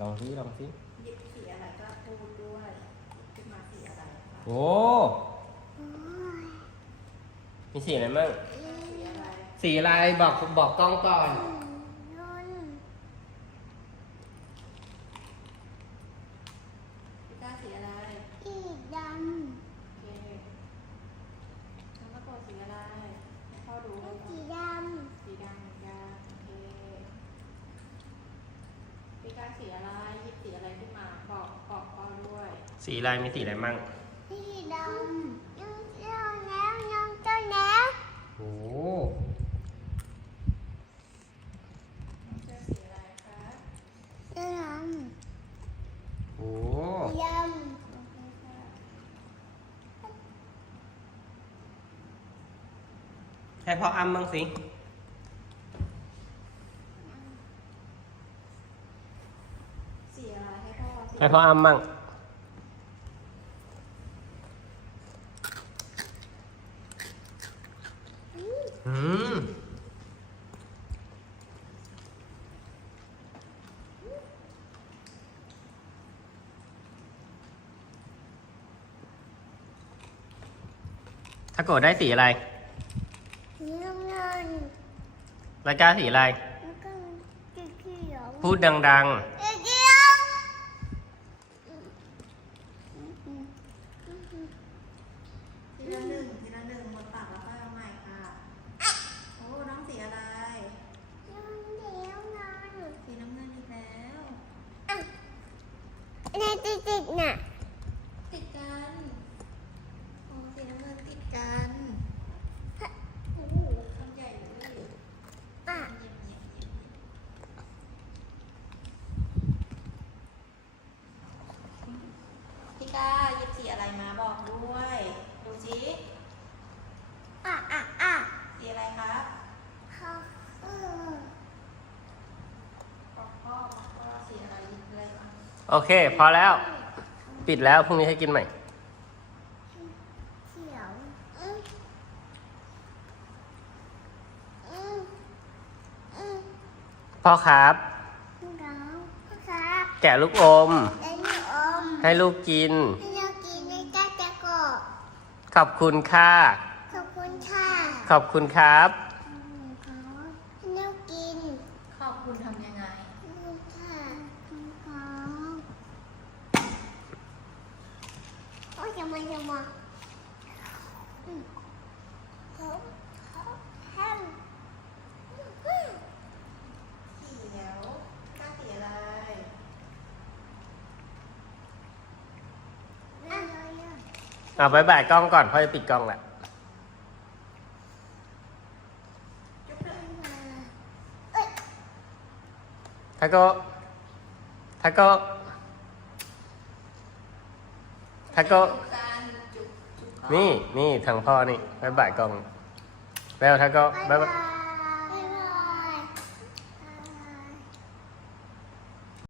ลองซิลองซิหยิบสีอะไรก็พูดด้วยขึ้นมาสีอะไรคะโอ้มีสีอะไรบ้างสีอะไรสีอะไรบอกบอกกล้องก่อน พี่ก้าสีอะไรโอเคน้องตะโกนสีอะไรให้พ่อดู สีดำเหมือนกันโอเคพี่ก้า สีอะไรหยิบสีอะไรขึ้นมาบอกบอกพ่อด้วย สีอะไรมีสีอะไรบ้างโอ้น้องเจอสีอะไรคะโหโอเคค่ะให้พ่ออ้ำบ้างสิสีอะไร ให้พ่อสีให้พ่ออ้ำบ้างอืมถ้าโกรธได้สีอะไร แล้วก้าสีอะไรพูดดังทีละหนึ่งทีละหนึ่งหมดปากแล้วค่อยเอาใหม่ค่ะ โอ้ น้องสีอะไร สีน้ำเงินอีก แล้วติดกันโอ้สีน้ำเงินติดกันโอ้โหคำใหญ่เลยเยี่ยมเยี่ยมเยี่ยมเยี่ยมพี่ก้าหยิบสีอะไรมาบอกด้วย ดูสิสีอะไรครับบอกพ่อบอกพ่อสีอะไรหยิบอะไรมา ๆ โอเค พอแล้ว ปิดแล้วพรุ่งนี้ให้กินใหม่พ่อครับ แกะลูกอม ให้ลูกกิน ขอบคุณค่ะ ขอบคุณค่ะ ขอบคุณครับเนื้อกิน ขอบคุณทำยังไงค่ะค่ะโอ้ยจะมาจะมาอืมเขาเขาแฮมสีเขียวก้าสีอะไรอะไรอะเอาบายบายกล้องก่อนพ่อจะ ปิดกล้องแหละจุ๊บเลยเอ้ยถ้าก็ถ้าก็ ถ้าก็ นี่นี่ทางพ่อนี่บายบายกล้อง แล้วถ้าก็บ๊ายบาย